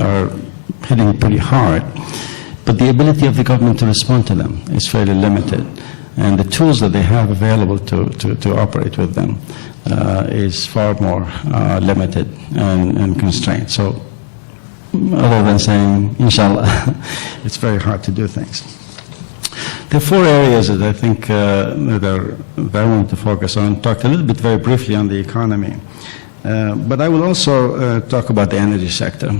are hitting pretty hard, but the ability of the government to respond to them is fairly limited, and the tools that they have available to operate with them is far more limited and constrained. So other than saying, inshallah, it's very hard to do things. There are four areas that I think that I want to focus on. Talked a little bit very briefly on the economy, but I will also talk about the energy sector.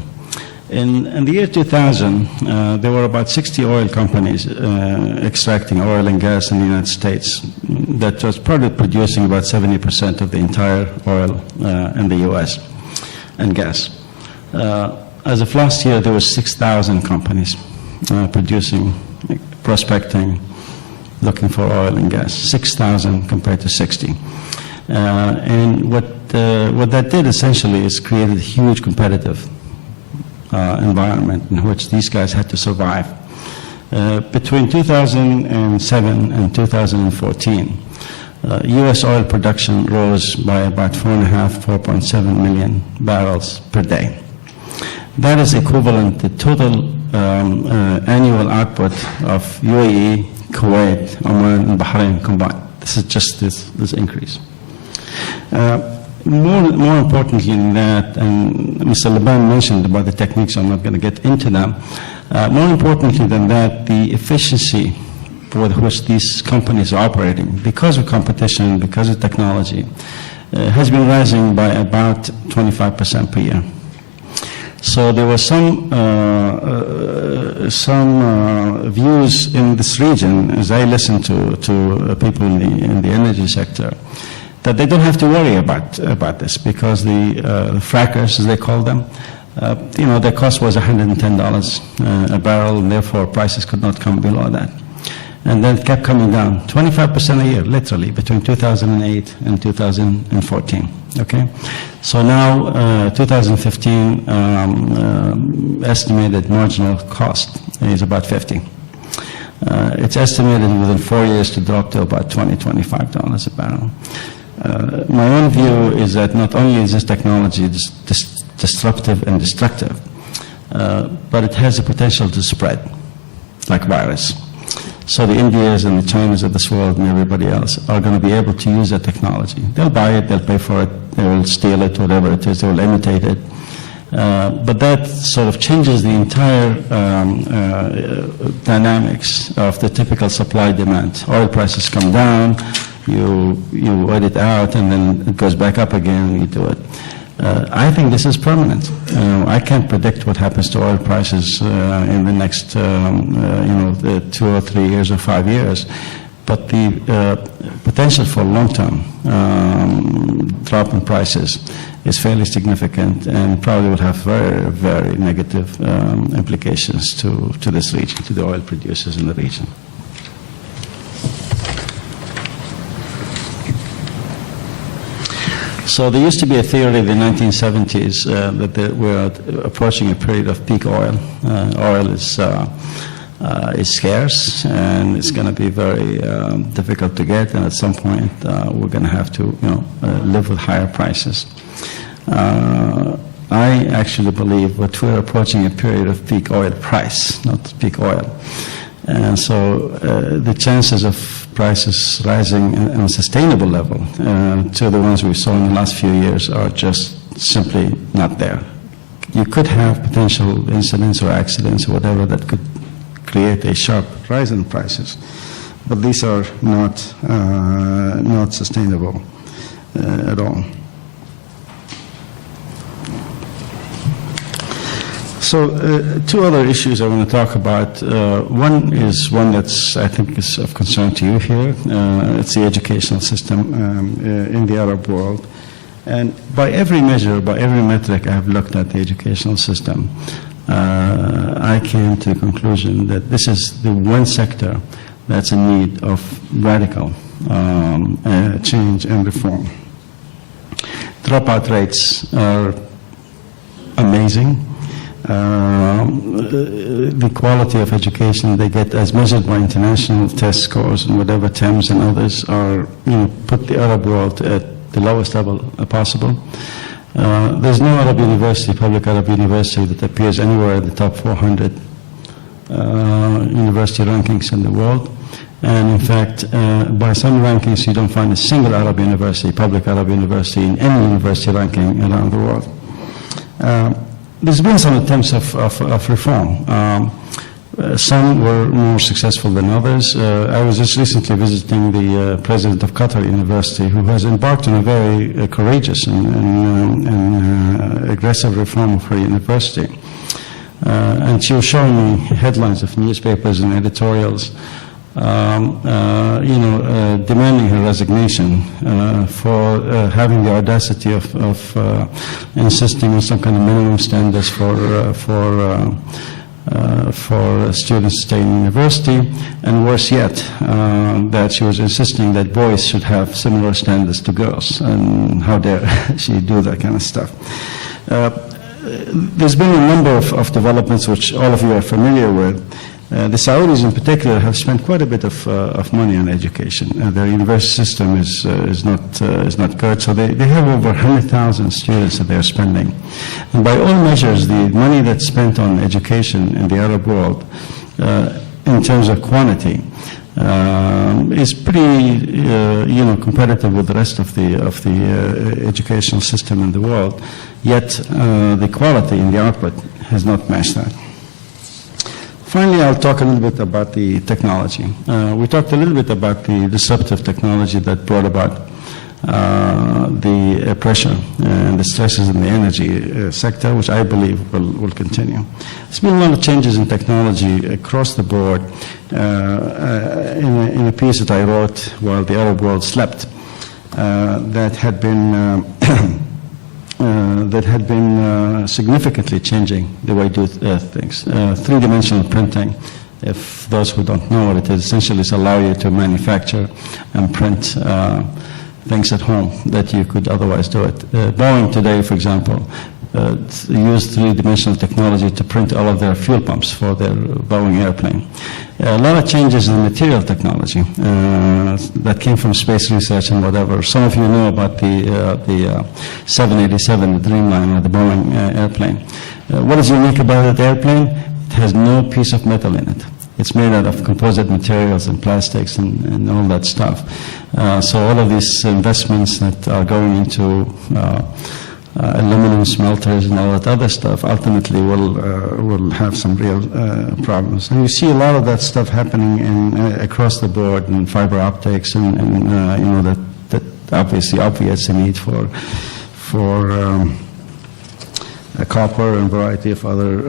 In the year 2000, there were about 60 oil companies extracting oil and gas in the United States that was probably producing about 70% of the entire oil in the US and gas. As of last year, there were 6,000 companies producing, prospecting, looking for oil and gas. 6,000 compared to 60. And what that did essentially is created a huge competitive environment in which these guys had to survive. Between 2007 and 2014, U.S. oil production rose by about 4.7 million barrels per day. That is equivalent to total annual output of UAE, Kuwait, Oman, and Bahrain combined. This is just this increase. More importantly than that, and Mr. El-Labban mentioned about the techniques, I'm not going to get into them. More importantly than that, the efficiency with which these companies are operating, because of competition, because of technology, has been rising by about 25% per year. So there were some views in this region, as I listened to people in the energy sector, that they don't have to worry about this because the frackers, as they call them, their cost was $110 a barrel, and therefore prices could not come below that. And then it kept coming down, 25% a year, literally, between 2008 and 2014. Okay, so now 2015 estimated marginal cost is about 50. It's estimated within 4 years to drop to about $20-25 a barrel. My own view is that not only is this technology disruptive and destructive, but it has the potential to spread like virus. So the Indias and the Chinas of this world and everybody else are going to be able to use that technology. They'll buy it, they'll pay for it, they will steal it, whatever it is, they will imitate it. But that sort of changes the entire dynamics of the typical supply-demand. Oil prices come down, you wait it out, and then it goes back up again, and you do it. I think this is permanent. I can't predict what happens to oil prices in the next, 2 or 3 years or 5 years. But the potential for long-term drop in prices is fairly significant and probably will have very, very negative implications to this region, to the oil producers in the region. So there used to be a theory in the 1970s that we're approaching a period of peak oil. Oil is scarce and it's going to be very difficult to get, and at some point we're going to have to live with higher prices. I actually believe that we're approaching a period of peak oil price, not peak oil. And so the chances of prices rising on a sustainable level to the ones we saw in the last few years are just simply not there. You could have potential incidents or accidents or whatever that could create a sharp rise in prices, but these are not sustainable at all. So two other issues I want to talk about. One is one that's, I think, is of concern to you here. It's the educational system in the Arab world. And by every measure, by every metric I've looked at the educational system, I came to the conclusion that this is the one sector that's in need of radical change and reform. Dropout rates are amazing. The quality of education they get as measured by international test scores and whatever TEMS and others are, put the Arab world at the lowest level possible. There's no Arab university, public Arab university, that appears anywhere in the top 400 university rankings in the world. And in fact, by some rankings, you don't find a single Arab university, public Arab university, in any university ranking around the world. There's been some attempts of reform. Some were more successful than others. I was just recently visiting the president of Qatar University, who has embarked on a very courageous and aggressive reform of her university. And she was showing me headlines of newspapers and editorials, demanding her resignation for having the audacity of insisting on some kind of minimum standards for students staying in university, and worse yet, that she was insisting that boys should have similar standards to girls, and how dare she do that kind of stuff. There's been a number of developments which all of you are familiar with. The Saudis in particular have spent quite a bit of money on education. Their university system is not good, so they have over 100,000 students that they're spending. And by all measures, the money that's spent on education in the Arab world, in terms of quantity, is pretty, competitive with the rest of the educational system in the world. Yet the quality in the output has not matched that. Finally, I'll talk a little bit about the technology. We talked a little bit about the disruptive technology that brought about the pressure and the stresses in the energy sector, which I believe will continue. There's been a lot of changes in technology across the board. In a piece that I wrote while the Arab world slept, that had been significantly changing the way we do things. Three-dimensional printing, if those who don't know what it is, essentially is allow you to manufacture and print things at home that you could otherwise do it. Boeing today, for example, used three-dimensional technology to print all of their fuel pumps for their Boeing airplane. A lot of changes in material technology that came from space research and whatever. Some of you know about the 787, the Dreamliner, the Boeing airplane. What is unique about that airplane? It has no piece of metal in it. It's made out of composite materials and plastics and all that stuff. So all of these investments that are going into aluminum smelters and all that other stuff ultimately will have some real problems. And you see a lot of that stuff happening across the board in fiber optics and that obviously obviates the need for copper and a variety of other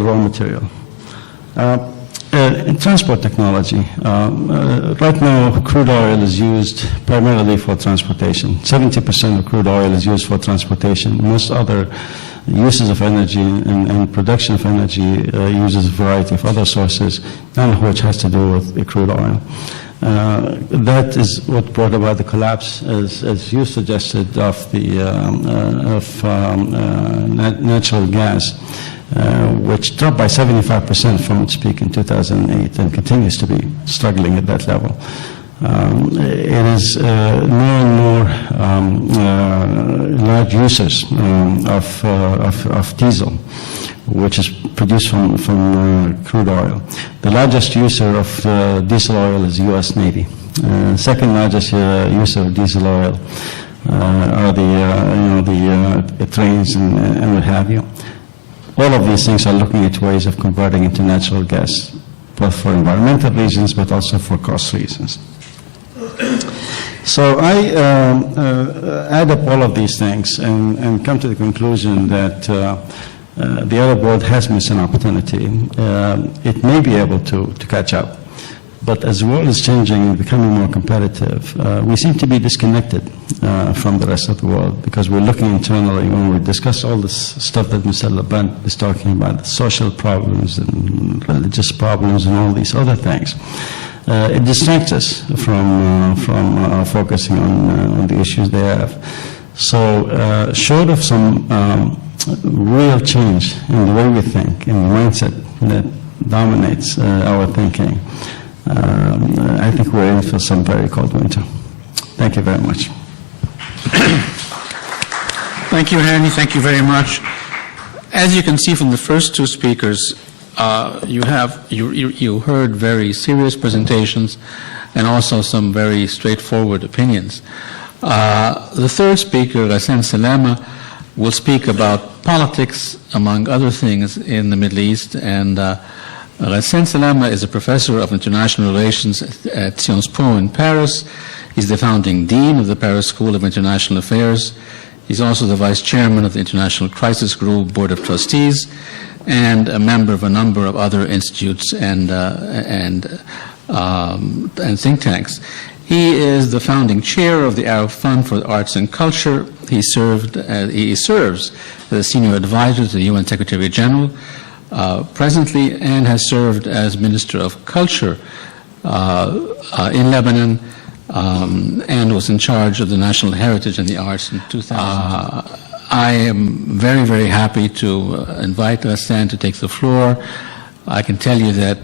raw material. In transport technology, right now crude oil is used primarily for transportation. 70% of crude oil is used for transportation. Most other uses of energy and production of energy uses a variety of other sources, none of which has to do with crude oil. That is what brought about the collapse, as you suggested, of natural gas. Which dropped by 75% from its peak in 2008 and continues to be struggling at that level. It is more and more large users of diesel, which is produced from crude oil. The largest user of diesel oil is the U.S. Navy. Second largest user of diesel oil are the trains and what have you. All of these things are looking at ways of converting into natural gas, both for environmental reasons but also for cost reasons. So I add up all of these things and come to the conclusion that the Arab world has missed an opportunity. It may be able to catch up, but as the world is changing and becoming more competitive, we seem to be disconnected from the rest of the world because we're looking internally when we discuss all this stuff that Mr. El-Labban is talking about, the social problems and religious problems and all these other things. It distracts us from focusing on the issues they have. So short of some real change in the way we think, in the mindset that dominates our thinking, I think we're in for some very cold winter. Thank you very much. Thank you, Hani. Thank you very much. As you can see from the first two speakers, you heard very serious presentations and also some very straightforward opinions. The third speaker, Ghassane Salame, will speak about politics, among other things, in the Middle East. And Ghassane Salame is a professor of international relations at Sciences Po in Paris. He's the founding dean of the Paris School of International Affairs. He's also the vice chairman of the International Crisis Group Board of Trustees and a member of a number of other institutes and think tanks. He is the founding chair of the Arab Fund for the Arts and Culture. He serves as a senior advisor to the UN Secretary General presently, and has served as Minister of Culture in Lebanon, and was in charge of the national heritage and the arts in 2000. I am very, very happy to invite Ghassane to take the floor. I can tell you that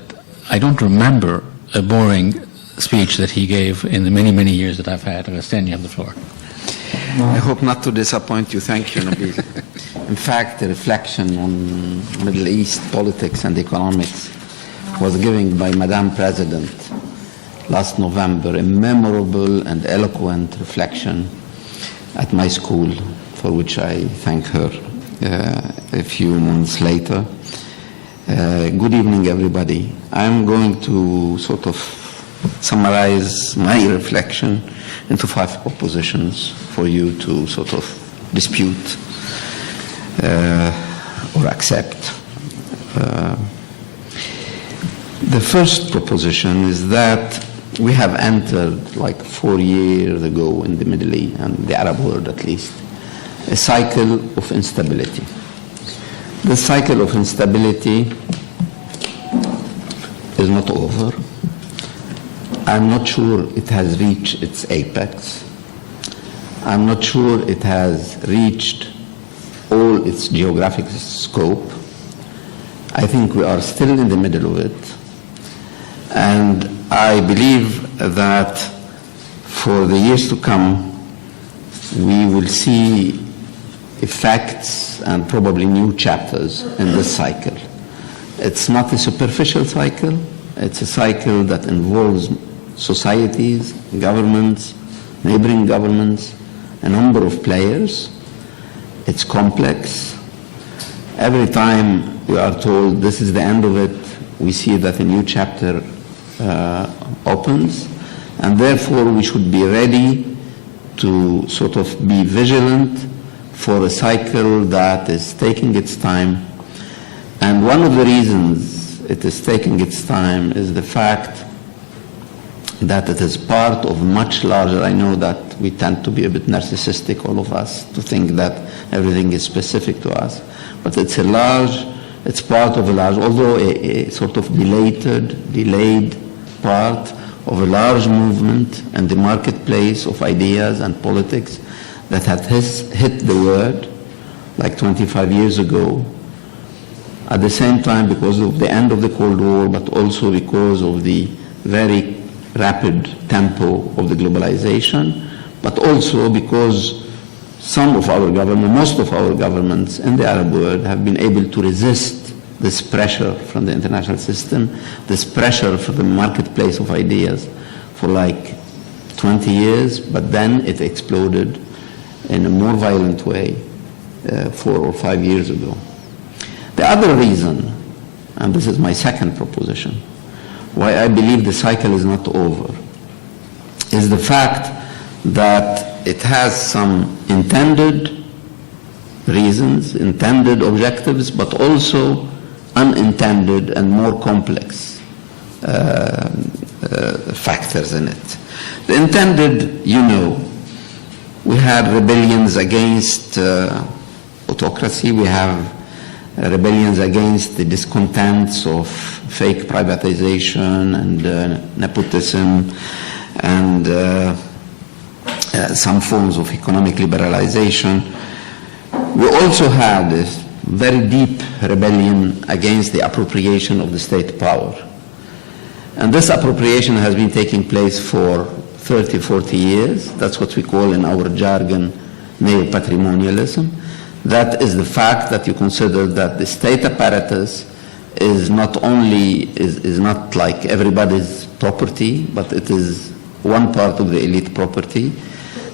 I don't remember a boring speech that he gave in the many, many years that I've had. Ghassane, you have the floor. I hope not to disappoint you. Thank you, Nabil. In fact, the reflection on Middle East politics and economics was given by Madam President last November, a memorable and eloquent reflection at my school, for which I thank her a few months later. Good evening, everybody. I'm going to sort of summarize my reflection into 5 propositions for you to sort of dispute or accept. The first proposition is that we have entered, like 4 years ago in the Middle East, and the Arab world at least, a cycle of instability. The cycle of instability is not over. I'm not sure it has reached its apex. I'm not sure it has reached all its geographic scope. I think we are still in the middle of it. And I believe that for the years to come, we will see effects and probably new chapters in this cycle. It's not a superficial cycle. It's a cycle that involves societies, governments, neighboring governments, a number of players. It's complex. Every time we are told this is the end of it, we see that a new chapter opens, and therefore we should be ready to sort of be vigilant for a cycle that is taking its time. And one of the reasons it is taking its time is the fact that it is part of much larger. I know that we tend to be a bit narcissistic, all of us, to think that everything is specific to us, but it's part of a large, although a sort of delayed part of a large movement and the marketplace of ideas and politics that had hit the world like 25 years ago. At the same time, because of the end of the Cold War, but also because of the very rapid tempo of the globalization, but also because some of our governments, most of our governments in the Arab world have been able to resist this pressure from the international system, this pressure for the marketplace of ideas for like 20 years, but then it exploded in a more violent way 4 or 5 years ago. The other reason, and this is my second proposition, why I believe the cycle is not over, is the fact that it has some intended reasons, intended objectives, but also unintended and more complex factors in it. The intended, we had rebellions against autocracy, we have rebellions against the discontents of fake privatization and nepotism and some forms of economic liberalization. We also had a very deep rebellion against the appropriation of the state power. And this appropriation has been taking place for 30, 40 years. That's what we call in our jargon neo-patrimonialism. That is the fact that you consider that the state apparatus is not only, is not like everybody's property, but it is one part of the elite property,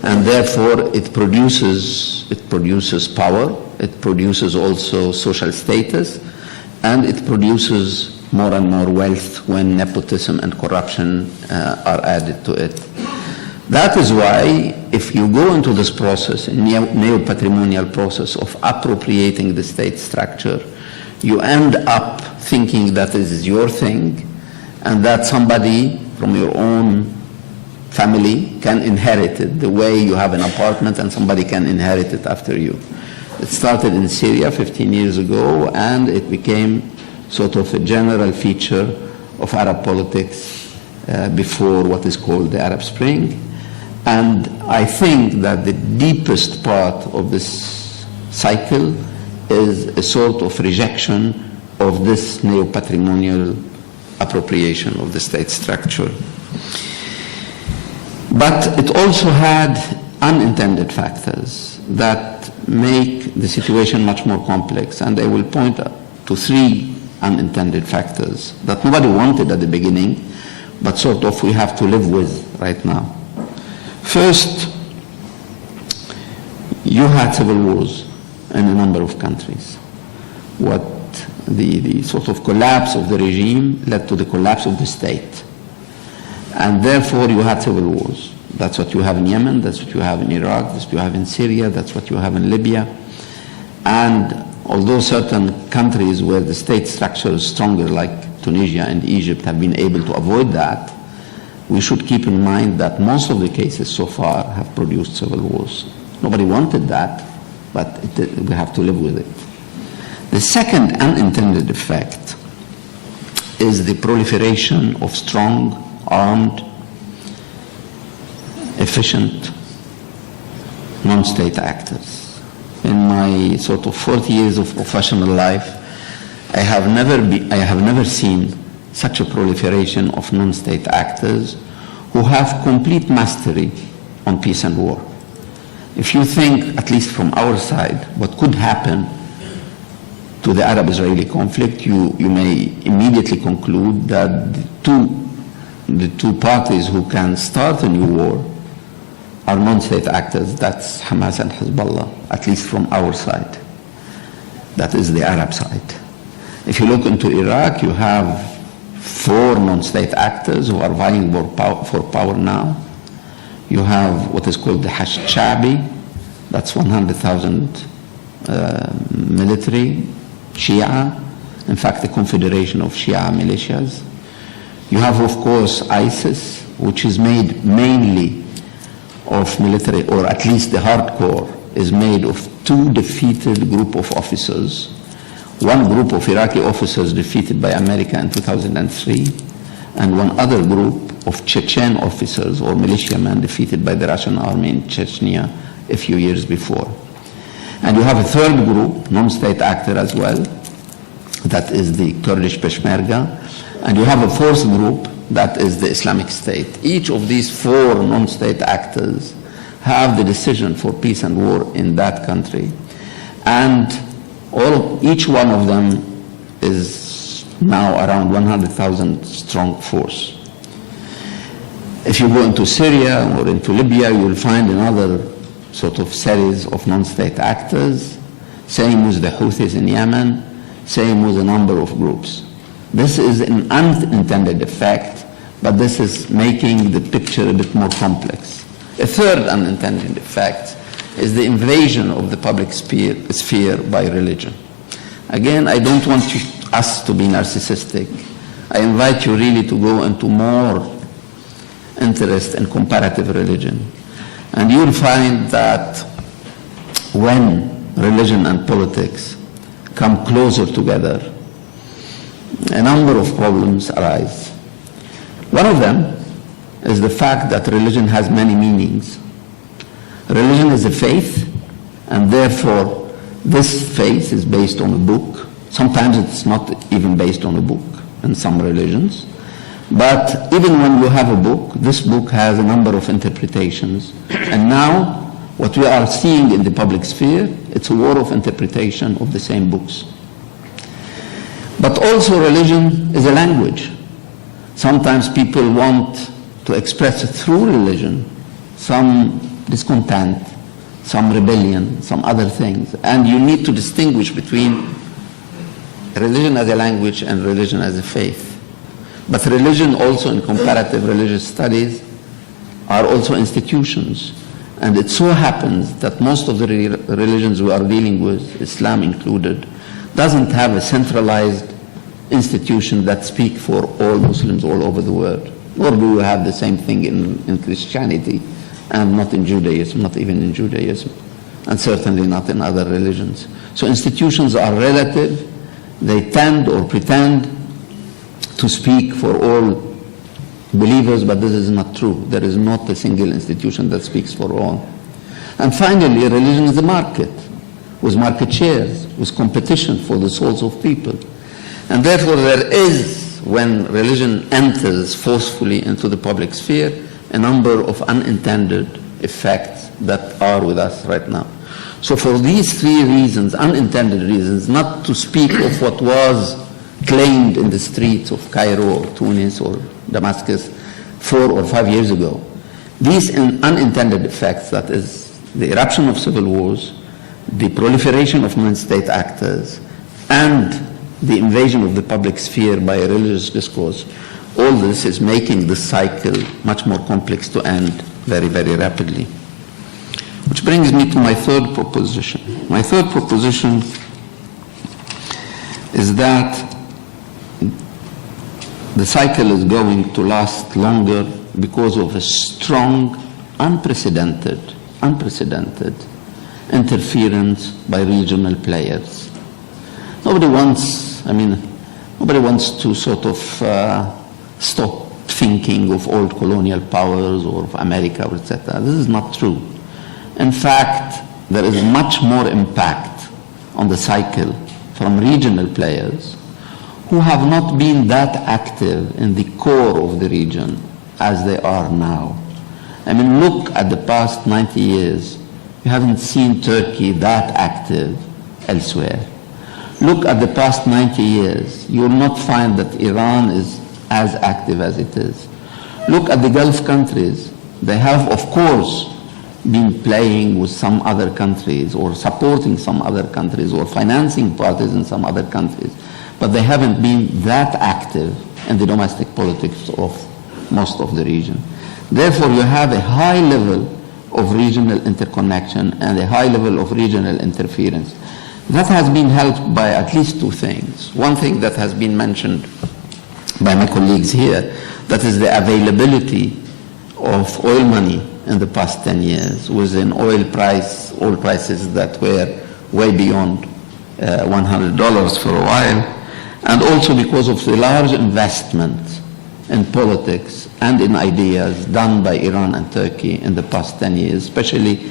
and therefore it produces power, it produces also social status, and it produces more and more wealth when nepotism and corruption are added to it. That is why if you go into this process, a neo-patrimonial process of appropriating the state structure, you end up thinking that this is your thing and that somebody from your own family can inherit it the way you have an apartment and somebody can inherit it after you. It started in Syria 15 years ago, and it became sort of a general feature of Arab politics before what is called the Arab Spring. And I think that the deepest part of this cycle is a sort of rejection of this neo-patrimonial appropriation of the state structure. But it also had unintended factors that make the situation much more complex, and I will point to three unintended factors that nobody wanted at the beginning, but sort of we have to live with right now. First, you had civil wars in a number of countries. What the sort of collapse of the regime led to the collapse of the state. And therefore you had civil wars. That's what you have in Yemen, that's what you have in Iraq, that's what you have in Syria, that's what you have in Libya. And although certain countries where the state structure is stronger, like Tunisia and Egypt, have been able to avoid that, we should keep in mind that most of the cases so far have produced civil wars. Nobody wanted that, but we have to live with it. The second unintended effect is the proliferation of strong, armed, efficient, non-state actors. In my sort of 40 years of professional life, I have never seen such a proliferation of non-state actors who have complete mastery on peace and war. If you think, at least from our side, what could happen to the Arab-Israeli conflict, you may immediately conclude that the two parties who can start a new war are non-state actors. That's Hamas and Hezbollah, at least from our side. That is the Arab side. If you look into Iraq, you have 4 non-state actors who are vying for power now. You have what is called the Sha'bi, that's 100,000 military, Shia, in fact a confederation of Shia militias. You have, of course, ISIS, which is made mainly of military, or at least the hardcore is made of 2 defeated group of officers. One group of Iraqi officers defeated by America in 2003, and one other group of Chechen officers or militiamen defeated by the Russian army in Chechnya a few years before. And you have a third group, non-state actor as well, that is the Kurdish Peshmerga, and you have a fourth group, that is the Islamic State. Each of these 4 non-state actors have the decision for peace and war in that country, and each one of them is now around 100,000 strong force. If you go into Syria or into Libya, you will find another sort of series of non-state actors, same with the Houthis in Yemen, same with a number of groups. This is an unintended effect, but this is making the picture a bit more complex. A third unintended effect is the invasion of the public sphere by religion. Again, I don't want us to be narcissistic. I invite you really to go into more interest in comparative religion. And you'll find that when religion and politics come closer together, a number of problems arise. One of them is the fact that religion has many meanings. Religion is a faith, and therefore this faith is based on a book. Sometimes it's not even based on a book in some religions. But even when you have a book, this book has a number of interpretations. And now, what we are seeing in the public sphere, it's a war of interpretation of the same books. But also religion is a language. Sometimes people want to express through religion some discontent, some rebellion, some other things. And you need to distinguish between religion as a language and religion as a faith. But religion also in comparative religious studies are also institutions. And it so happens that most of the religions we are dealing with, Islam included, doesn't have a centralized institution that speaks for all Muslims all over the world. Nor do you have the same thing in Christianity, and not in Judaism, not even in Judaism, and certainly not in other religions. So institutions are relative. They tend or pretend to speak for all believers, but this is not true. There is not a single institution that speaks for all. And finally, religion is a market, with market shares, with competition for the souls of people. And therefore there is, when religion enters forcefully into the public sphere, a number of unintended effects that are with us right now. So for these three reasons, unintended reasons, not to speak of what was claimed in the streets of Cairo or Tunis or Damascus 4 or 5 years ago, these unintended effects, that is the eruption of civil wars, the proliferation of non-state actors, and the invasion of the public sphere by a religious discourse, all this is making this cycle much more complex to end very, very rapidly. Which brings me to my third proposition. My third proposition is that the cycle is going to last longer because of a strong, unprecedented interference by regional players. Nobody wants to sort of stop thinking of old colonial powers or of America, etc. This is not true. In fact, there is much more impact on the cycle from regional players who have not been that active in the core of the region as they are now. I mean, look at the past 90 years. You haven't seen Turkey that active elsewhere. Look at the past 90 years. You will not find that Iran is as active as it is. Look at the Gulf countries. They have, of course, been playing with some other countries or supporting some other countries or financing parties in some other countries, but they haven't been that active in the domestic politics of most of the region. Therefore, you have a high level of regional interconnection and a high level of regional interference. That has been helped by at least two things. One thing that has been mentioned by my colleagues here, that is the availability of oil money in the past 10 years, with an oil prices that were way beyond $100 for a while, and also because of the large investment in politics and in ideas done by Iran and Turkey in the past 10 years, especially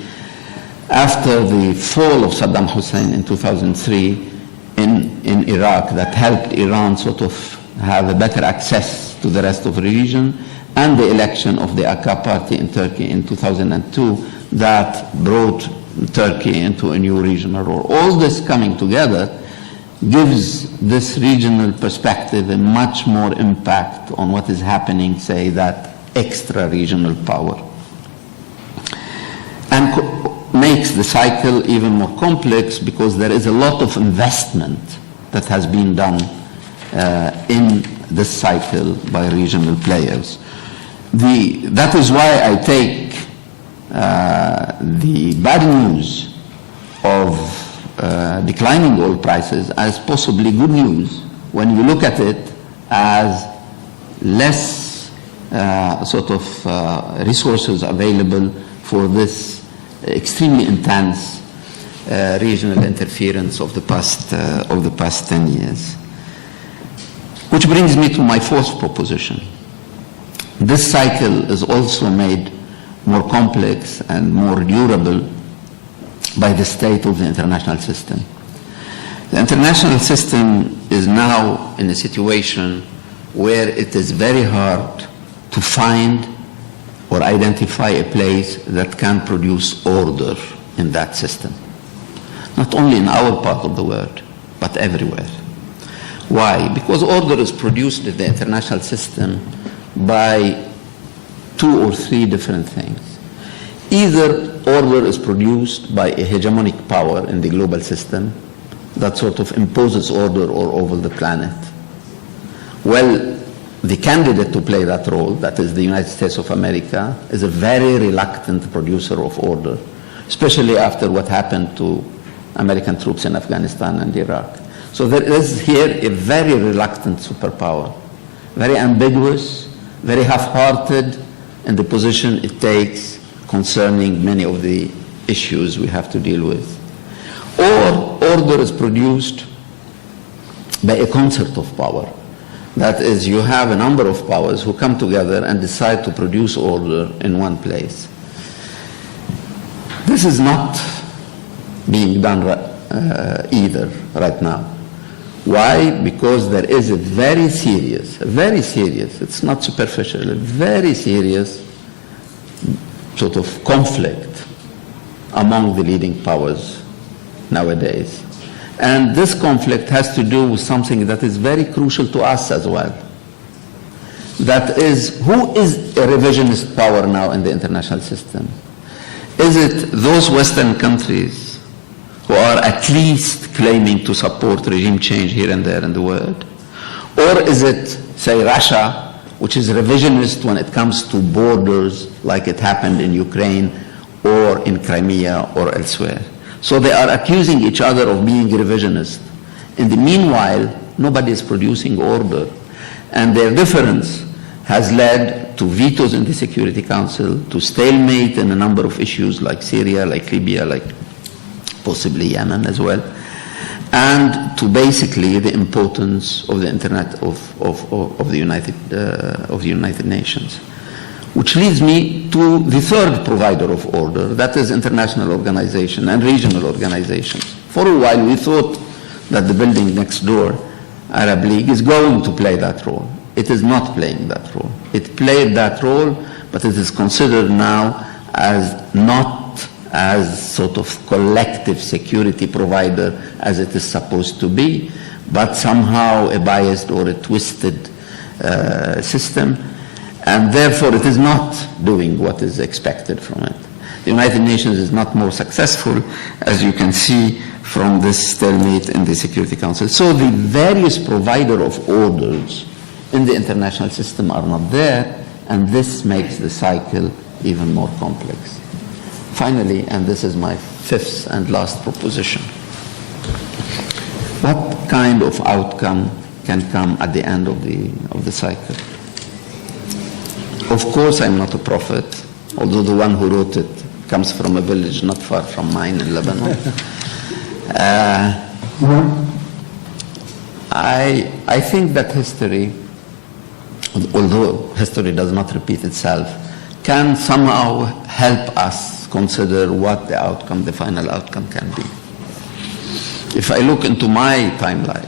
after the fall of Saddam Hussein in 2003 in Iraq, that helped Iran sort of have a better access to the rest of the region, and the election of the AK party in Turkey in 2002 that brought Turkey into a new regional role. All this coming together gives this regional perspective a much more impact on what is happening, say, that extra-regional power. And makes the cycle even more complex because there is a lot of investment that has been done in this cycle by regional players. That is why I take the bad news of declining oil prices as possibly good news when you look at it as less resources available for this extremely intense regional interference of the past 10 years. Which brings me to my fourth proposition. This cycle is also made more complex and more durable by the state of the international system. The international system is now in a situation where it is very hard to find or identify a place that can produce order in that system. Not only in our part of the world, but everywhere. Why? Because order is produced in the international system by 2 or 3 different things. Either order is produced by a hegemonic power in the global system that sort of imposes order all over the planet. Well, the candidate to play that role, that is the United States of America, is a very reluctant producer of order, especially after what happened to American troops in Afghanistan and Iraq. So there is here a very reluctant superpower, very ambiguous, very half-hearted in the position it takes concerning many of the issues we have to deal with. Or order is produced by a concert of power. That is, you have a number of powers who come together and decide to produce order in one place. This is not being done either right now. Why? Because there is a very serious, it's not superficial, a very serious sort of conflict among the leading powers nowadays. And this conflict has to do with something that is very crucial to us as well. That is, who is a revisionist power now in the international system? Is it those Western countries who are at least claiming to support regime change here and there in the world? Or is it, say, Russia, which is revisionist when it comes to borders, like it happened in Ukraine or in Crimea or elsewhere? So they are accusing each other of being revisionist. In the meanwhile, nobody is producing order. And their difference has led to vetoes in the Security Council, to stalemate in a number of issues like Syria, like Libya, like possibly Yemen as well, and to basically the impotence of the Internet of the United Nations. Which leads me to the third provider of order, that is international organization and regional organizations. For a while we thought that the building next door, Arab League, is going to play that role. It is not playing that role. It played that role, but it is considered now as not as sort of collective security provider as it is supposed to be, but somehow a biased or a twisted system. And therefore, it is not doing what is expected from it. The United Nations is not more successful, as you can see from this stalemate in the Security Council. So the various provider of orders in the international system are not there, and this makes the cycle even more complex. Finally, and this is my 5th and last proposition, what kind of outcome can come at the end of the cycle? Of course, I'm not a prophet, although the one who wrote it comes from a village not far from mine in Lebanon. I think that history, although history does not repeat itself, can somehow help us consider what the outcome, the final outcome can be. If I look into my timeline,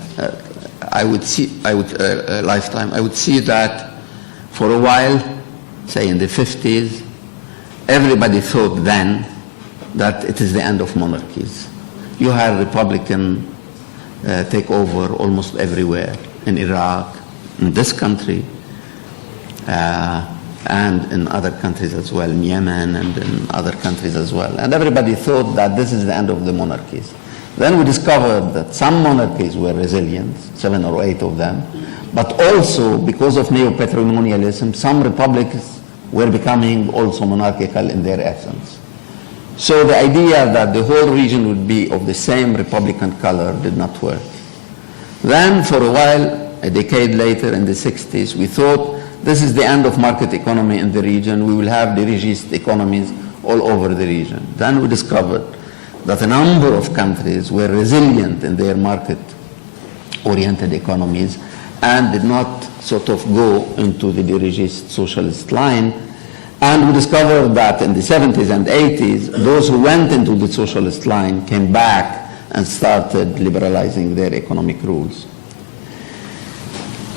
I would see that for a while, say in the 50s, everybody thought then that it is the end of monarchies. You had Republican takeover almost everywhere, in Iraq, in this country, and in other countries as well, in Yemen and in other countries as well. And everybody thought that this is the end of the monarchies. Then we discovered that some monarchies were resilient, 7 or 8 of them, but also because of neo-patrimonialism, some republics were becoming also monarchical in their essence. So the idea that the whole region would be of the same republican color did not work. Then for a while, a decade later in the 60s, we thought this is the end of market economy in the region. We will have dirigist economies all over the region. Then we discovered that a number of countries were resilient in their market-oriented economies and did not sort of go into the dirigist socialist line. And we discovered that in the 70s and 80s, those who went into the socialist line came back and started liberalizing their economic rules.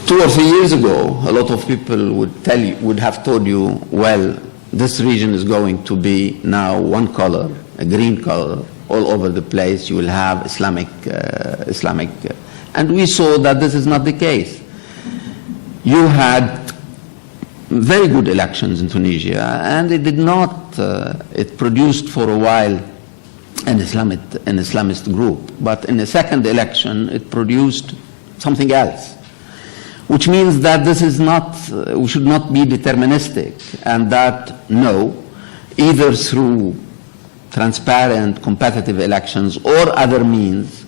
2 or 3 years ago, a lot of people would have told you, well, this region is going to be now one color, a green color, all over the place. You will have Islamic, and we saw that this is not the case. You had very good elections in Tunisia, and it did not, it produced for a while an Islamist group, but in the second election it produced something else, which means that this is not, we should not be deterministic, and that no, either through transparent, competitive elections or other means,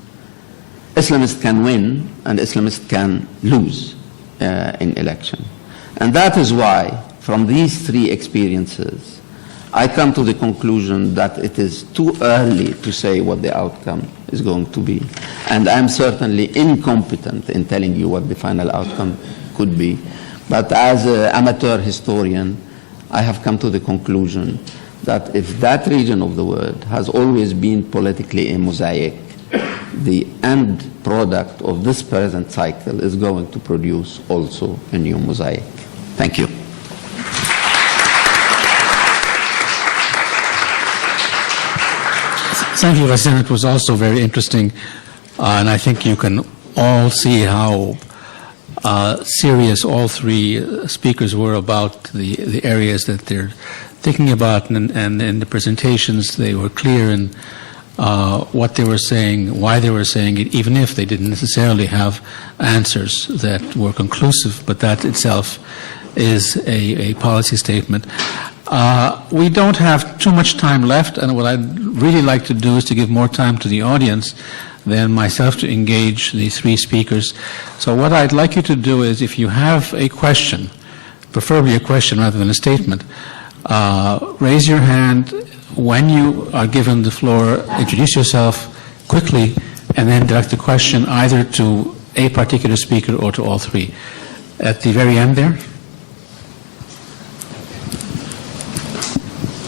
Islamists can win and Islamists can lose in election. And that is why, from these 3 experiences, I come to the conclusion that it is too early to say what the outcome is going to be. And I'm certainly incompetent in telling you what the final outcome could be. But as an amateur historian, I have come to the conclusion that if that region of the world has always been politically a mosaic, the end product of this present cycle is going to produce also a new mosaic. Thank you. Thank you, Ghassane. It was also very interesting, and I think you can all see how serious all 3 speakers were about the areas that they're thinking about, and in the presentations they were clear in what they were saying, why they were saying it, even if they didn't necessarily have answers that were conclusive, but that itself is a policy statement. We don't have too much time left, and what I'd really like to do is to give more time to the audience than myself to engage the 3 speakers. So what I'd like you to do is, if you have a question, preferably a question rather than a statement, raise your hand when you are given the floor, introduce yourself quickly, and then direct the question either to a particular speaker or to all 3. At the very end there.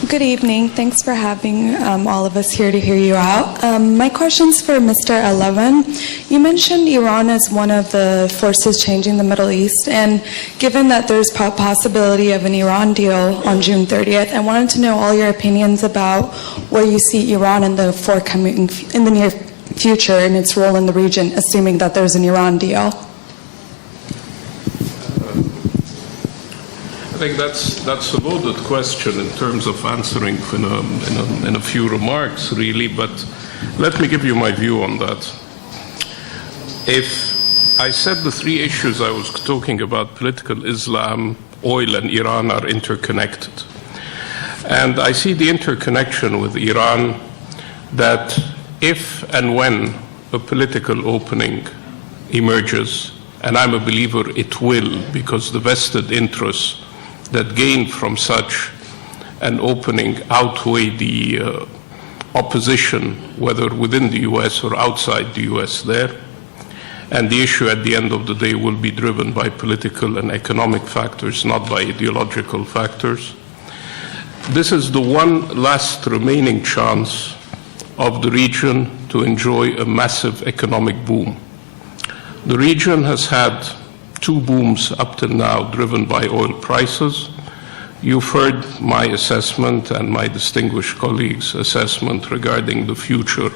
Good evening. Thanks for having all of us here to hear you out. My question's for Mr. El-Labban. You mentioned Iran as one of the forces changing the Middle East, and given that there's a possibility of an Iran deal on June 30th, I wanted to know all your opinions about where you see Iran in the near future and its role in the region, assuming that there's an Iran deal. I think that's a loaded question in terms of answering in a few remarks, really, but let me give you my view on that. If I said the 3 issues I was talking about, political Islam, oil, and Iran, are interconnected, and I see the interconnection with Iran that if and when a political opening emerges, and I'm a believer it will, because the vested interests that gain from such an opening outweigh the opposition, whether within the U.S. or outside the U.S. there. And the issue at the end of the day will be driven by political and economic factors, not by ideological factors. This is the one last remaining chance of the region to enjoy a massive economic boom. The region has had 2 booms up till now driven by oil prices. You've heard my assessment and my distinguished colleagues' assessment regarding the future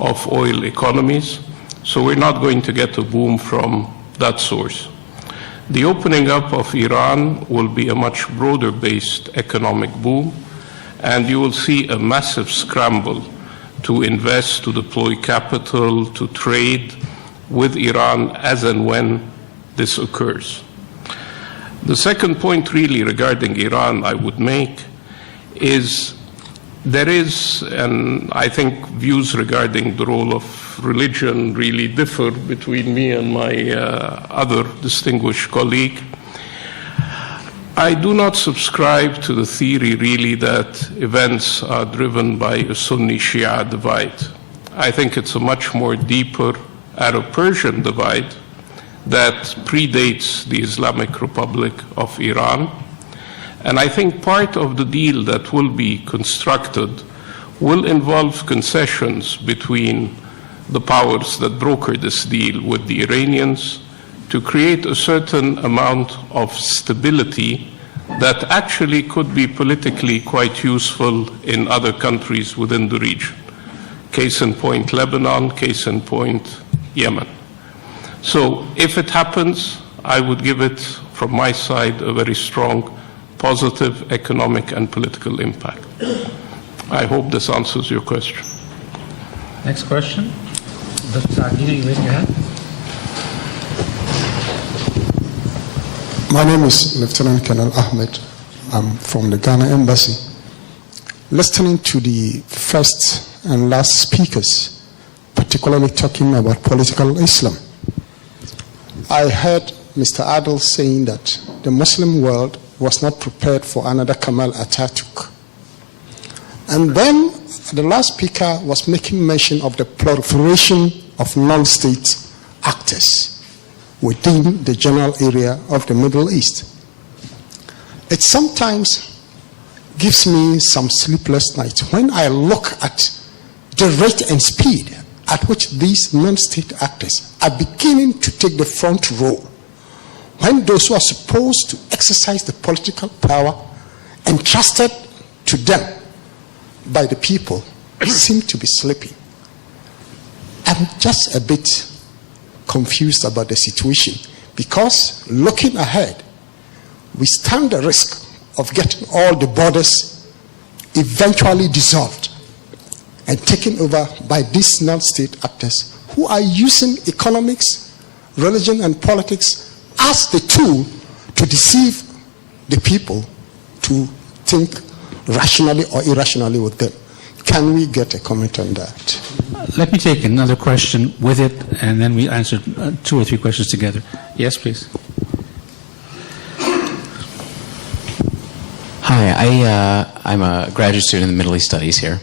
of oil economies. So we're not going to get a boom from that source. The opening up of Iran will be a much broader-based economic boom, and you will see a massive scramble to invest, to deploy capital, to trade with Iran as and when this occurs. The second point really regarding Iran I would make is there is, and I think views regarding the role of religion really differ between me and my other distinguished colleague. I do not subscribe to the theory really that events are driven by a Sunni-Shia divide. I think it's a much more deeper Arab-Persian divide that predates the Islamic Republic of Iran. And I think part of the deal that will be constructed will involve concessions between the powers that broker this deal with the Iranians to create a certain amount of stability that actually could be politically quite useful in other countries within the region. Case in point, Lebanon, case in point, Yemen. So if it happens, I would give it, from my side, a very strong positive economic and political impact. I hope this answers your question. Next question. Dr. Adel, you raising your hand? My name is Lieutenant Colonel Ahmed. I'm from the Ghana Embassy. Listening to the first and last speakers, particularly talking about political Islam, I heard Mr. Adel saying that the Muslim world was not prepared for another Kemal Atatürk. And then the last speaker was making mention of the proliferation of non-state actors within the general area of the Middle East. It sometimes gives me some sleepless nights when I look at the rate and speed at which these non-state actors are beginning to take the front role, when those who are supposed to exercise the political power entrusted to them by the people seem to be sleeping. I'm just a bit confused about the situation, because looking ahead, we stand the risk of getting all the borders eventually dissolved and taken over by these non-state actors who are using economics, religion, and politics as the tool to deceive the people to think rationally or irrationally with them. Can we get a comment on that? Let me take another question with it, and then we answer 2 or 3 questions together. Yes, please. Hi, I'm a graduate student in the Middle East Studies here.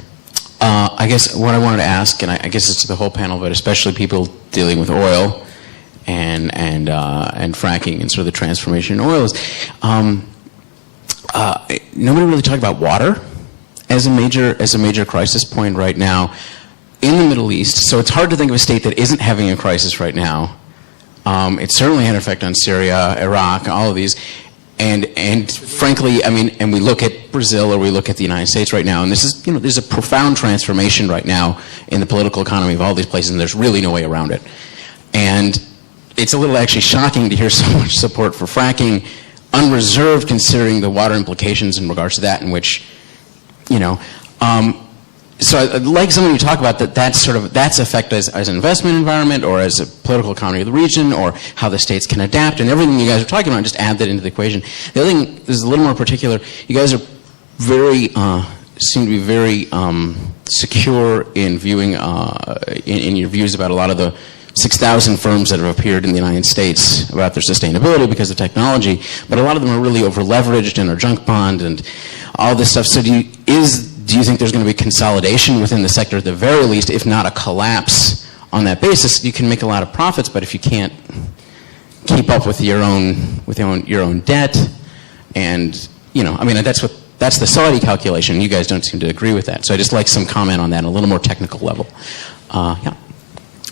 I guess what I wanted to ask, and I guess it's to the whole panel, but especially people dealing with oil and fracking and sort of the transformation in oil, is nobody really talked about water as a major crisis point right now in the Middle East. So it's hard to think of a state that isn't having a crisis right now. It certainly had an effect on Syria, Iraq, all of these. And frankly, I mean, and we look at Brazil or we look at the United States right now, and this is, there's a profound transformation right now in the political economy of all these places, and there's really no way around it. And it's a little actually shocking to hear so much support for fracking, unreserved considering the water implications in regards to that, in which, so I'd like someone to talk about that's effect as an investment environment or as a political economy of the region, or how the states can adapt, and everything you guys are talking about, just add that into the equation. The other thing is a little more particular. You guys are seem to be very secure in viewing, in your views about a lot of the 6,000 firms that have appeared in the United States about their sustainability because of technology, but a lot of them are really over-leveraged and are junk bond and all this stuff. So do you think there's going to be consolidation within the sector at the very least, if not a collapse on that basis? You can make a lot of profits, but if you can't keep up with your own debt, and that's the Saudi calculation. You guys don't seem to agree with that. So I just like some comment on that on a little more technical level. Yeah.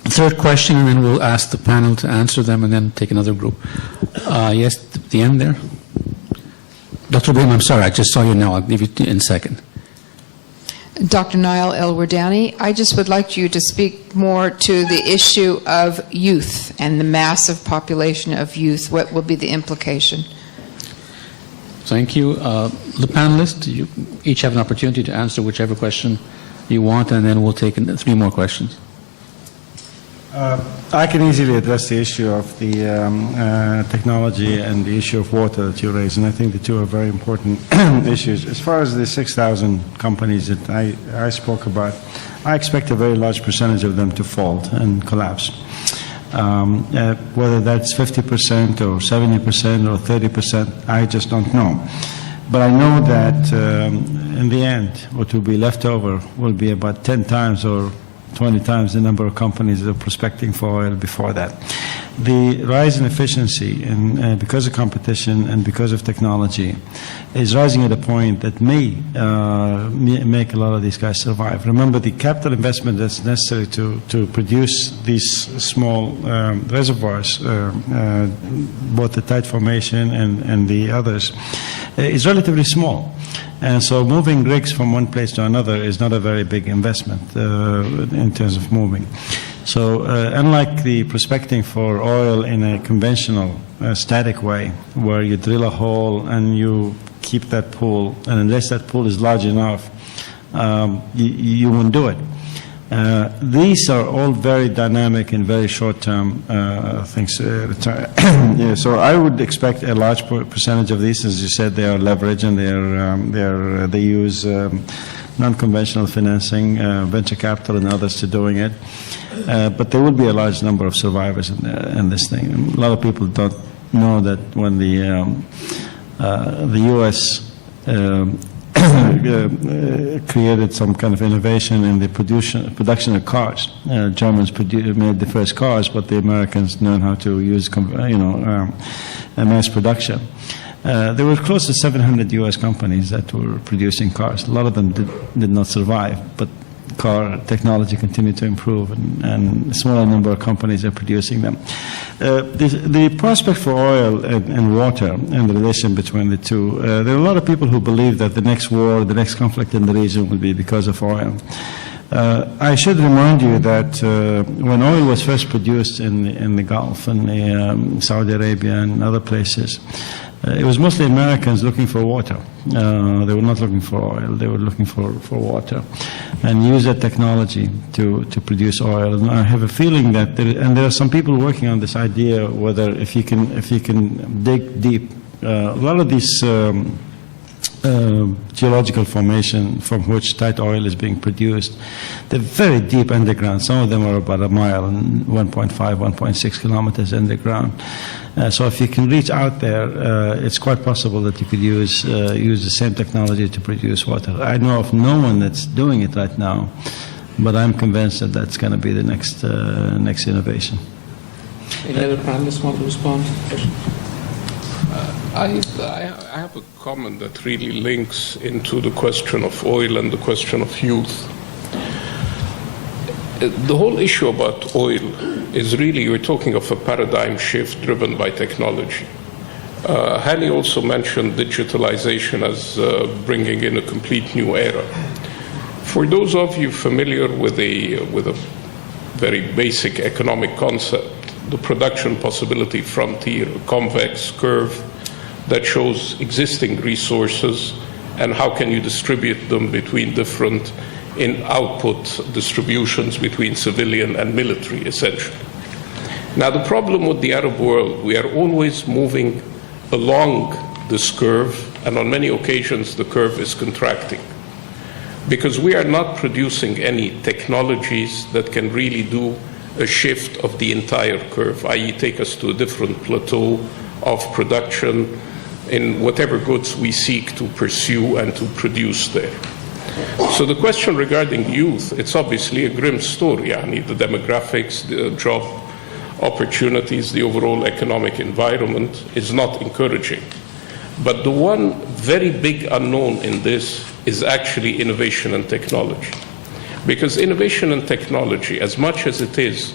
Third question, and then we'll ask the panel to answer them, and then take another group. Yes, the end there. Dr. Boom, I'm sorry, I just saw you now. I'll give you in a second. Dr. Nail El-Wardani, I just would like you to speak more to the issue of youth and the massive population of youth. What will be the implication? Thank you. The panelists, you each have an opportunity to answer whichever question you want, and then we'll take 3 more questions. I can easily address the issue of the technology and the issue of water that you raised, and I think the 2 are very important issues. As far as the 6,000 companies that I spoke about, I expect a very large percentage of them to fall and collapse. Whether that's 50% or 70% or 30%, I just don't know. But I know that in the end, what will be left over will be about 10 times or 20 times the number of companies that are prospecting for oil before that. the rise in efficiency, and because of competition and because of technology, is rising at a point that may make a lot of these guys survive. Remember, the capital investment that's necessary to produce these small reservoirs, both the tide formation and the others, is relatively small. And so moving rigs from one place to another is not a very big investment in terms of moving. So unlike the prospecting for oil in a conventional static way, where you drill a hole and you keep that pool, and unless that pool is large enough, you won't do it. These are all very dynamic and very short-term things. Yeah, so I would expect a large percentage of these, as you said, they are leveraged and they use non-conventional financing, venture capital and others to doing it. But there will be a large number of survivors in this thing. A lot of people don't know that when the U.S. created some kind of innovation in the production of cars. Germans made the first cars, but the Americans learned how to use, mass production. There were close to 700 U.S. companies that were producing cars. A lot of them did not survive, but car technology continued to improve, and a smaller number of companies are producing them. The prospect for oil and water and the relation between the two, there are a lot of people who believe that the next war, the next conflict in the region will be because of oil. I should remind you that when oil was first produced in the Gulf and Saudi Arabia and other places, it was mostly Americans looking for water. They were not looking for oil. They were looking for water, and use that technology to produce oil. And I have a feeling that there are some people working on this idea whether if you can dig deep. A lot of these geological formation from which tight oil is being produced, they're very deep underground. Some of them are about a mile and 1.5, 1.6 kilometers underground. So if you can reach out there, it's quite possible that you could use the same technology to produce water. I know of no one that's doing it right now, but I'm convinced that that's going to be the next innovation. Any other panelists want to respond to the question? I have a comment that really links into the question of oil and the question of youth. The whole issue about oil is really, you're talking of a paradigm shift driven by technology. Hani also mentioned digitalization as bringing in a complete new era. For those of you familiar with a very basic economic concept, the production possibility frontier, a convex curve that shows existing resources and how can you distribute them between different in output distributions between civilian and military, essentially. Now, the problem with the Arab world, we are always moving along this curve, and on many occasions the curve is contracting, because we are not producing any technologies that can really do a shift of the entire curve, i.e. take us to a different plateau of production in whatever goods we seek to pursue and to produce there. So the question regarding youth, it's obviously a grim story. I mean, the demographics, the job opportunities, the overall economic environment is not encouraging. But the one very big unknown in this is actually innovation and technology. Because innovation and technology, as much as it is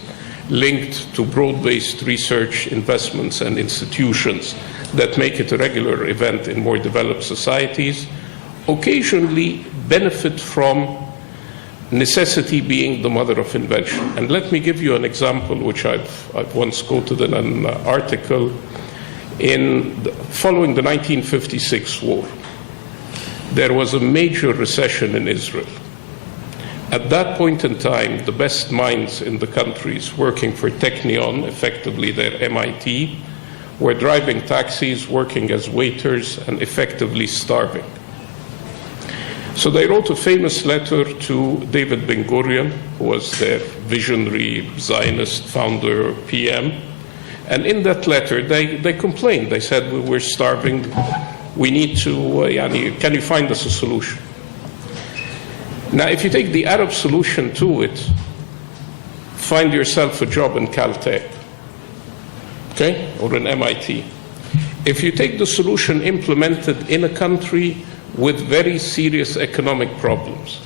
linked to broad-based research investments and institutions that make it a regular event in more developed societies, occasionally benefit from necessity being the mother of invention. And let me give you an example which I've once quoted in an article. Following the 1956 war, there was a major recession in Israel. At that point in time, the best minds in the countries working for Technion, effectively their MIT, were driving taxis, working as waiters, and effectively starving. So they wrote a famous letter to David Ben-Gurion, who was their visionary Zionist founder, PM. And in that letter, they complained. They said, we're starving. We need to, can you find us a solution? Now, if you take the Arab solution to it, find yourself a job in Caltech. okay, or an MIT. If you take the solution implemented in a country with very serious economic problems,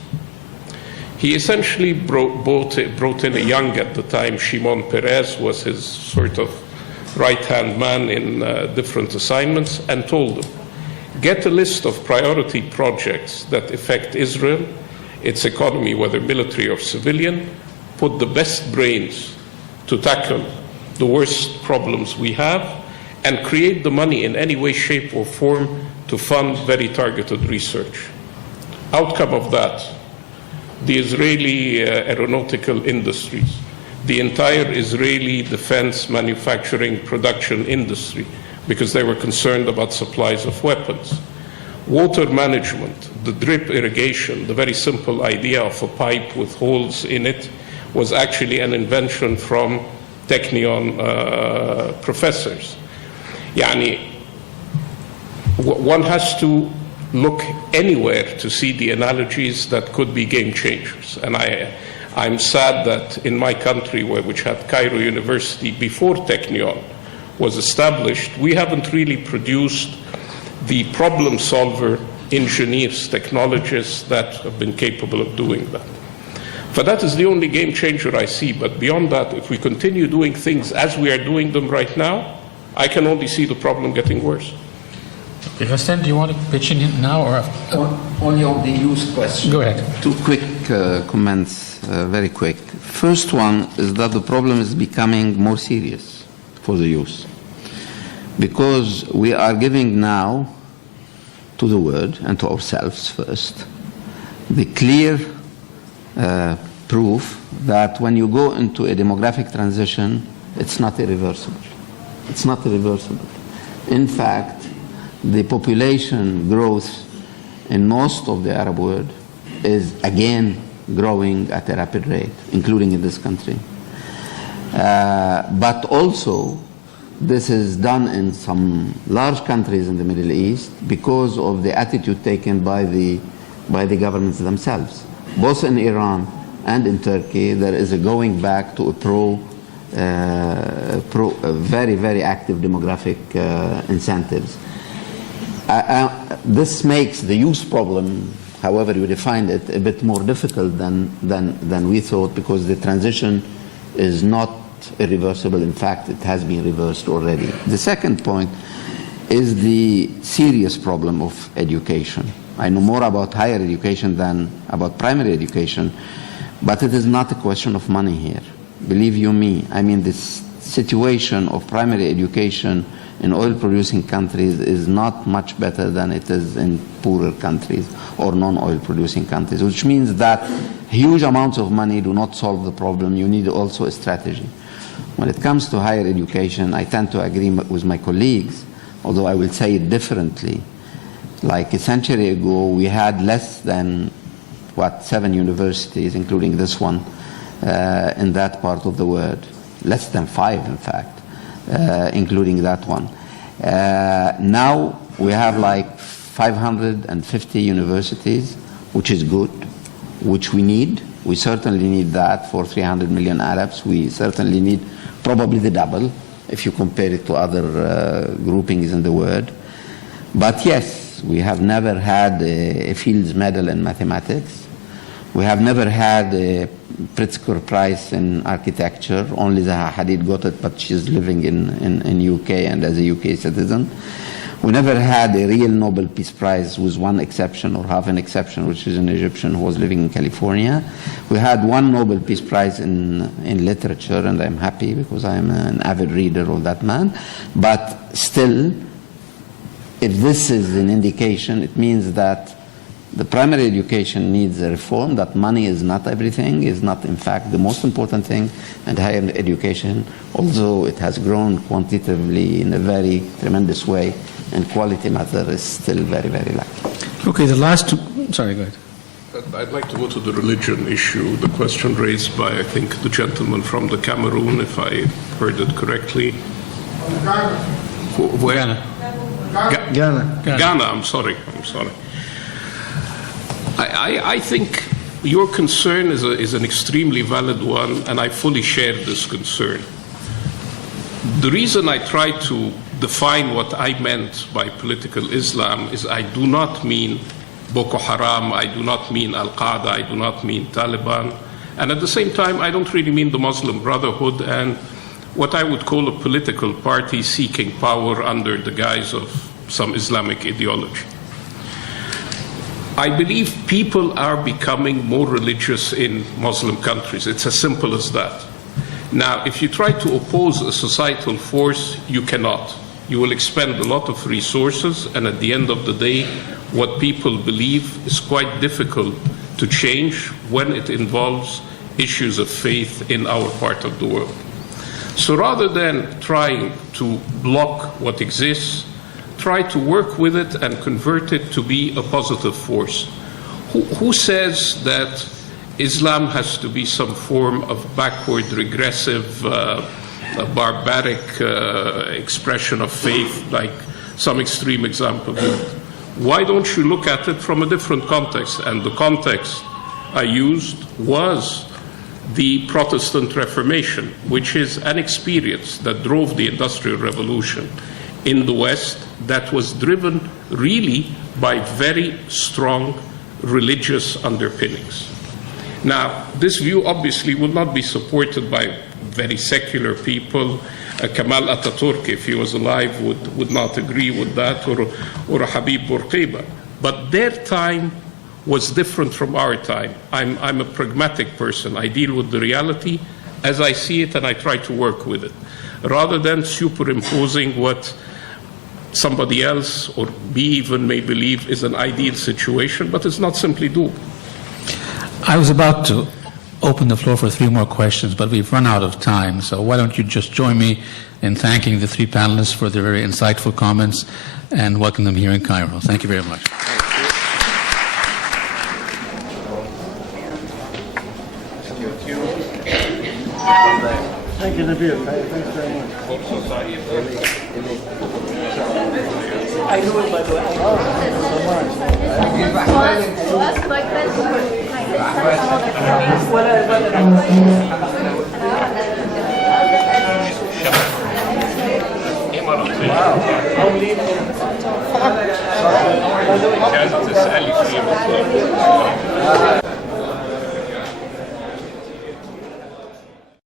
he essentially brought in a young, at the time, Shimon Peres was his sort of right-hand man in different assignments, and told him, get a list of priority projects that affect Israel, its economy, whether military or civilian, put the best brains to tackle the worst problems we have, and create the money in any way, shape, or form to fund very targeted research. Outcome of that, the Israeli aeronautical industries, the entire Israeli defense manufacturing production industry, because they were concerned about supplies of weapons. Water management, the drip irrigation, the very simple idea of a pipe with holes in it, was actually an invention from Technion professors. Yani, one has to look anywhere to see the analogies that could be game changers. And I'm sad that in my country, which had Cairo University before Technion was established, we haven't really produced the problem solver engineers, technologists that have been capable of doing that. But that is the only game changer I see. But beyond that, if we continue doing things as we are doing them right now, I can only see the problem getting worse. Ghassane, do you want to pitch in now or after? Only on the youth question. Go ahead. Two quick comments, very quick. First one is that the problem is becoming more serious for the youth, because we are giving now to the world and to ourselves first the clear proof that when you go into a demographic transition, it's not irreversible. It's not irreversible. In fact, the population growth in most of the Arab world is again growing at a rapid rate, including in this country. But also, this is done in some large countries in the Middle East because of the attitude taken by the governments themselves. Both in Iran and in Turkey, there is a going back to a very, very active demographic incentives. This makes the youth problem, however you define it, a bit more difficult than we thought, because the transition is not irreversible. In fact, it has been reversed already. The second point is the serious problem of education. I know more about higher education than about primary education, but it is not a question of money here. Believe you me, I mean, this situation of primary education in oil-producing countries is not much better than it is in poorer countries or non-oil-producing countries, which means that huge amounts of money do not solve the problem. You need also a strategy. When it comes to higher education, I tend to agree with my colleagues, although I will say it differently. Like a century ago, we had less than, 7 universities, including this one, in that part of the world. Less than 5, in fact, including that one. Now we have like 550 universities, which is good, which we need. We certainly need that for 300 million Arabs. We certainly need probably the double if you compare it to other groupings in the world. But yes, we have never had a Fields Medal in mathematics. We have never had a Pritzker Prize in architecture. Only Zaha Hadid got it, but she's living in UK and as a UK citizen. We never had a real Nobel Peace Prize, with one exception or half an exception, which is an Egyptian who was living in California. We had one Nobel Peace Prize in literature, and I'm happy because I'm an avid reader of that man. But still, if this is an indication, it means that the primary education needs a reform, that money is not everything, is not in fact the most important thing, and higher education, although it has grown quantitatively in a very tremendous way, and quality matter is still very, very lacking. Okay, the last two, sorry, go ahead. I'd like to go to the religion issue, the question raised by, I think, the gentleman from the Cameroon, if I heard it correctly. Where? Ghana, I'm sorry. I think your concern is an extremely valid one, and I fully share this concern. The reason I try to define what I meant by political Islam is I do not mean Boko Haram, I do not mean Al-Qaeda, I do not mean Taliban, and at the same time I don't really mean the Muslim Brotherhood and what I would call a political party seeking power under the guise of some Islamic ideology. I believe people are becoming more religious in Muslim countries. It's as simple as that. Now, if you try to oppose a societal force, you cannot. You will expend a lot of resources, and at the end of the day, what people believe is quite difficult to change when it involves issues of faith in our part of the world. So rather than trying to block what exists, try to work with it and convert it to be a positive force. Who says that Islam has to be some form of backward, regressive, barbaric expression of faith, like some extreme example did? Why don't you look at it from a different context? And the context I used was the Protestant Reformation, which is an experience that drove the Industrial Revolution in the West that was driven really by very strong religious underpinnings. Now, this view obviously will not be supported by very secular people. Kemal Ataturk, if he was alive, would not agree with that, or Habib Bourguiba. But their time was different from our time. I'm a pragmatic person. I deal with the reality as I see it, and I try to work with it, rather than superimposing what somebody else or we even may believe is an ideal situation, but it's not simply doable. I was about to open the floor for 3 more questions, but we've run out of time, so why don't you just join me in thanking the 3 panelists for their very insightful comments and welcome them here in Cairo. Thank you very much. Thank you, Nabil. Thanks very much. I know it, by the way. I know it so much.